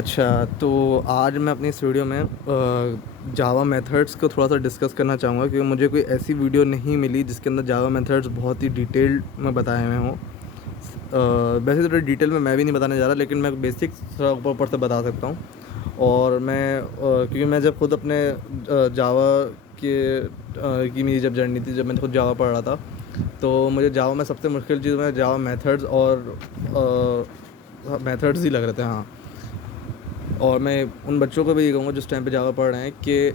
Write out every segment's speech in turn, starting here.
अच्छा, तो आज मैं अपनी इस वीडियो में जावा मेथड्स को थोड़ा-सा डिस्कस करना चाहूँगा क्योंकि मुझे कोई ऐसी वीडियो नहीं मिली जिसके अंदर जावा मेथड्स बहुत ही डिटेल्ड में बताए हुए हों। वैसे तो डिटेल में मैं भी नहीं बताने जा रहा, लेकिन मैं बेसिक्स थोड़ा ऊपर-ऊपर से बता सकता हूँ। और मैं क्योंकि मैं जब खुद अपने जावा की मेरी जब जर्नी थी, जब मैं खुद जावा पढ़ रहा था, तो मुझे जावा में सबसे मुश्किल चीज़ में जावा मेथड्स और मेथड्स ही लग रहे थे। हाँ, और मैं उन बच्चों को भी ये कहूँगा जिस टाइम पे जावा पढ़ रहे हैं कि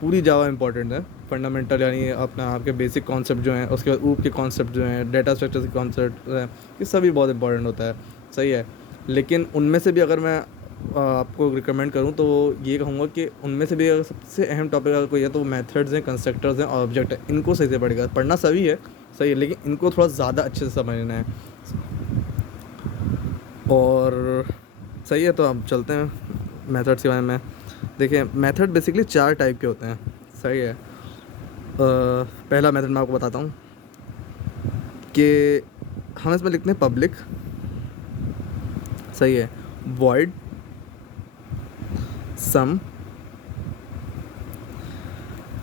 पूरी जावा इंपॉर्टेंट है। फंडामेंटल यानी अपना आपके बेसिक कॉन्सेप्ट जो हैं, उसके बाद ऊप के कॉन्सेप्ट जो हैं, डेटा स्ट्रक्चर के कॉन्सेप्ट हैं, ये सभी बहुत इंपॉर्टेंट होता है। सही है। लेकिन उनमें से भी अगर मैं आपको रिकमेंड करूँ तो ये कहूँगा कि उनमें से भी अगर सबसे अहम टॉपिक अगर कोई है तो वो मेथड्स हैं, कंस्ट्रक्टर्स हैं, ऑब्जेक्ट है। इनको सही से पढ़ेगा, पढ़ना सभी है, सही है, लेकिन इनको थोड़ा ज़्यादा अच्छे से समझना है। और सही है, तो अब चलते हैं मेथड्स के बारे में। देखिए, मेथड बेसिकली 4 टाइप के होते हैं। सही है। पहला मेथड मैं आपको बताता हूँ कि हम इसमें लिखते हैं पब्लिक। सही है। वॉइड, सम।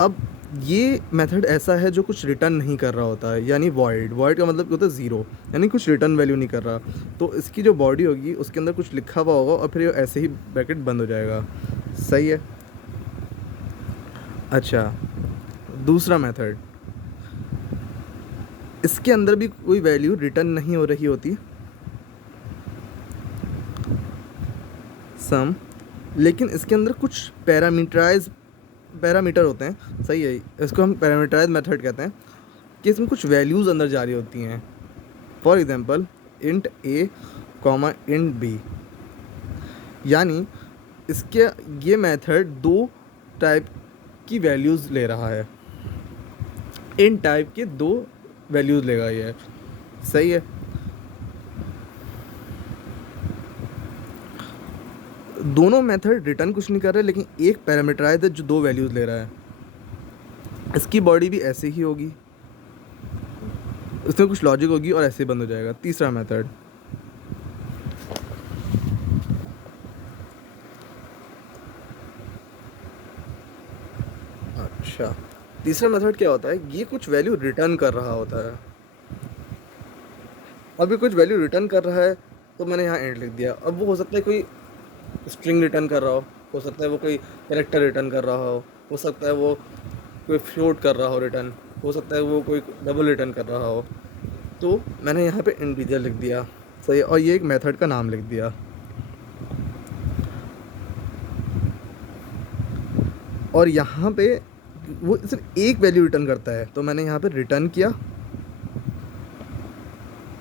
अब ये मेथड ऐसा है जो कुछ रिटर्न नहीं कर रहा होता है, यानी वॉइड। वॉइड का मतलब क्या होता है? ज़ीरो, यानी कुछ रिटर्न वैल्यू नहीं कर रहा। तो इसकी जो बॉडी होगी उसके अंदर कुछ लिखा हुआ होगा और फिर ये ऐसे ही ब्रैकेट बंद हो जाएगा। सही है। अच्छा, दूसरा मेथड, इसके अंदर भी कोई वैल्यू रिटर्न नहीं हो रही होती, सम, लेकिन इसके अंदर कुछ पैरामीटर होते हैं। सही है, इसको हम पैरामीटराइज मेथड कहते हैं कि इसमें कुछ वैल्यूज़ अंदर जारी होती हैं। For example, int a comma int b, यानी इसके ये मेथड दो टाइप की वैल्यूज़ ले रहा है। इन टाइप के दो वैल्यूज़ लेगा ये। सही है। दोनों मेथड रिटर्न कुछ नहीं कर रहे, लेकिन एक पैरामीटराइज है जो दो वैल्यूज़ ले रहा है। इसकी बॉडी भी ऐसे ही होगी, इसमें कुछ लॉजिक होगी और ऐसे ही बंद हो जाएगा। तीसरा मेथड, अच्छा, तीसरा मेथड क्या होता है? ये कुछ वैल्यू रिटर्न कर रहा होता है। अब ये कुछ वैल्यू रिटर्न कर रहा है तो मैंने यहाँ एंड लिख दिया। अब वो हो सकता है कोई स्ट्रिंग रिटर्न कर रहा हो सकता है वो कोई कैरेक्टर रिटर्न कर रहा हो सकता है वो कोई फ्लोट कर रहा हो रिटर्न, हो सकता है वो कोई डबल रिटर्न कर रहा हो। तो मैंने यहाँ पे इंटीजर लिख दिया। सही है, और ये एक मेथड का नाम लिख दिया। और यहाँ पे वो सिर्फ एक वैल्यू रिटर्न करता है, तो मैंने यहाँ पे रिटर्न किया।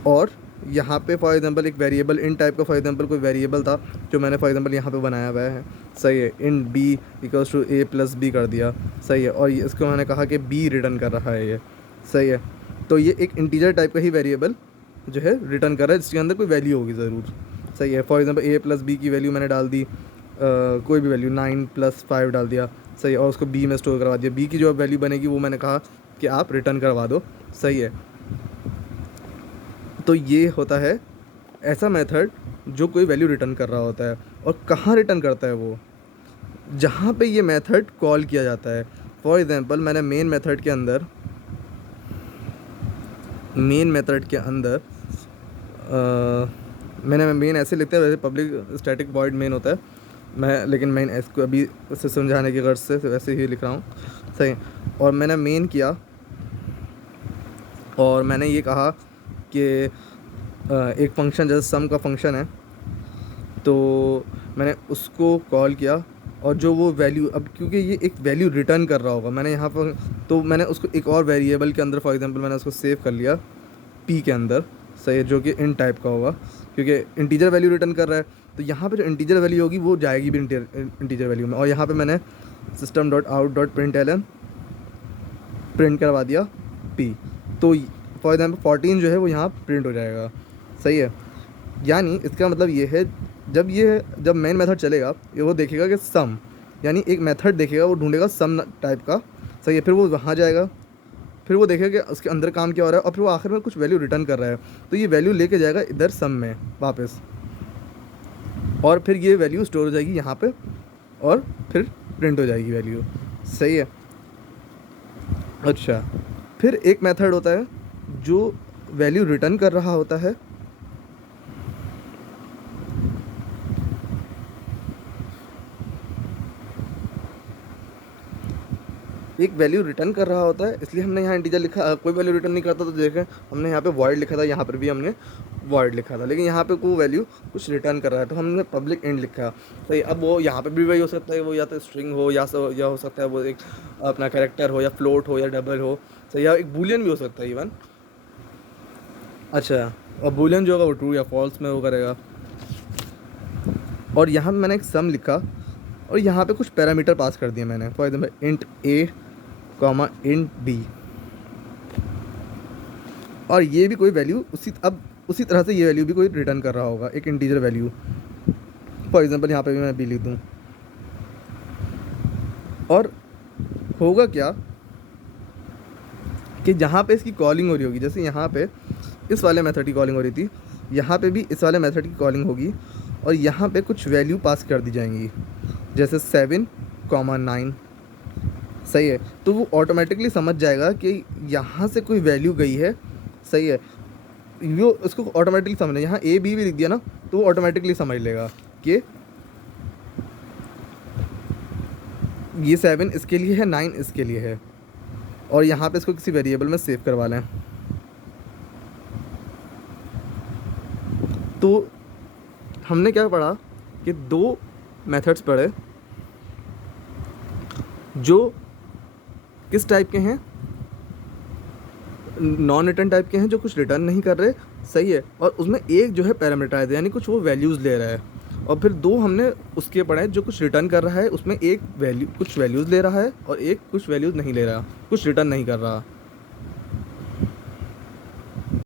और यहाँ पे फॉर एग्जांपल एक वेरिएबल इन टाइप का, फॉर एग्जांपल कोई वेरिएबल था जो मैंने फॉर एग्जांपल यहाँ पे बनाया हुआ है। सही है, in B equals to A plus B कर दिया। सही है, और इसको मैंने कहा कि बी रिटर्न कर रहा है ये। सही है, तो ये एक इंटीजर टाइप का ही वेरिएबल जो है रिटर्न कर रहा है, जिसके अंदर कोई वैल्यू होगी ज़रूर। सही है, for example a plus b की वैल्यू मैंने डाल दी, कोई भी वैल्यू 9 + 5 डाल दिया। सही है, और उसको बी में स्टोर करवा दिया। बी की जो वैल्यू बनेगी वो मैंने कहा कि आप रिटर्न करवा दो। सही है, तो ये होता है ऐसा मेथड जो कोई वैल्यू रिटर्न कर रहा होता है। और कहाँ रिटर्न करता है वो? जहाँ पे ये मेथड कॉल किया जाता है। फॉर एग्जांपल, मैंने मेन मेथड के अंदर मैंने मेन ऐसे लिखते हैं, वैसे पब्लिक स्टैटिक वॉइड मेन होता है, मैं लेकिन मेन इसको अभी उसे समझाने की गर्ज से वैसे ही लिख रहा हूँ। सही। और मैंने मेन किया और मैंने ये कहा कि एक फ़ंक्शन जैसे सम का फंक्शन है, तो मैंने उसको कॉल किया। और जो वो वैल्यू, अब क्योंकि ये एक वैल्यू रिटर्न कर रहा होगा मैंने यहाँ पर, तो मैंने उसको एक और वेरिएबल के अंदर, फॉर एग्जांपल मैंने उसको सेव कर लिया पी के अंदर। सही है, जो कि इन टाइप का होगा क्योंकि इंटीजर वैल्यू रिटर्न कर रहा है। तो यहाँ पे जो इंटीजर वैल्यू होगी वो जाएगी भी इंटीजर वैल्यू में। और यहाँ पे मैंने system.out.println प्रिंट करवा दिया पी। तो फॉर एग्जांपल 14 जो है वो यहाँ प्रिंट हो जाएगा। सही है, यानी इसका मतलब ये है, जब मेन मेथड चलेगा ये वो देखेगा कि सम, यानी एक मेथड देखेगा, वो ढूंढेगा सम टाइप का। सही है, फिर वो वहाँ जाएगा, फिर वो देखेगा कि उसके अंदर काम क्या हो रहा है, और फिर वो आखिर में कुछ वैल्यू रिटर्न कर रहा है, तो ये वैल्यू लेके जाएगा इधर सम में वापस। और फिर ये वैल्यू स्टोर हो जाएगी यहाँ पे और फिर प्रिंट हो जाएगी वैल्यू। सही है। अच्छा, फिर एक मेथड होता है जो वैल्यू रिटर्न कर रहा होता है। एक वैल्यू रिटर्न कर रहा होता है, इसलिए हमने यहाँ इंटीजर लिखा। कोई वैल्यू रिटर्न नहीं करता तो देखें हमने यहाँ पे वॉइड लिखा था, यहाँ पर भी हमने वॉइड लिखा था, लेकिन यहाँ पे कोई वैल्यू कुछ रिटर्न कर रहा है तो हमने पब्लिक इंड लिखा। तो अब वो यहाँ पे भी वही हो सकता है, वो या तो स्ट्रिंग हो या हो सकता है वो एक अपना कैरेक्टर हो या फ्लोट हो या डबल हो, तो या एक बूलियन भी हो सकता है इवन। अच्छा, और बूलियन जो होगा वो ट्रू या फॉल्स में वो करेगा। और यहाँ मैंने एक सम लिखा और यहाँ पे कुछ पैरामीटर पास कर दिए मैंने, for example int a comma int b, और ये भी कोई वैल्यू उसी तरह से ये वैल्यू भी कोई रिटर्न कर रहा होगा, एक इंटीजर वैल्यू। फॉर एग्जांपल यहाँ पे भी मैं बी लिख दूँ, और होगा क्या कि जहाँ पे इसकी कॉलिंग हो रही होगी, जैसे यहाँ पे इस वाले मेथड की कॉलिंग हो रही थी, यहाँ पे भी इस वाले मेथड की कॉलिंग होगी और यहाँ पे कुछ वैल्यू पास कर दी जाएंगी, जैसे 7,9। सही है, तो वो ऑटोमेटिकली समझ जाएगा कि यहाँ से कोई वैल्यू गई है। सही है, वो उसको ऑटोमेटिकली समझ, यहाँ ए बी भी लिख दिया ना तो वो ऑटोमेटिकली समझ लेगा कि ये 7 इसके लिए है, 9 इसके लिए है, और यहाँ पे इसको किसी वेरिएबल में सेव करवा लें। तो हमने क्या पढ़ा कि दो मेथड्स पढ़े जो किस टाइप के हैं, नॉन रिटर्न टाइप के हैं, जो कुछ रिटर्न नहीं कर रहे। सही है, और उसमें एक जो है पैरामीटराइज यानी कुछ वो वैल्यूज़ ले रहा है, और फिर दो हमने उसके पढ़े जो कुछ रिटर्न कर रहा है, उसमें एक वैल्यू कुछ वैल्यूज़ ले रहा है और एक कुछ वैल्यूज़ नहीं ले रहा, कुछ रिटर्न नहीं कर रहा।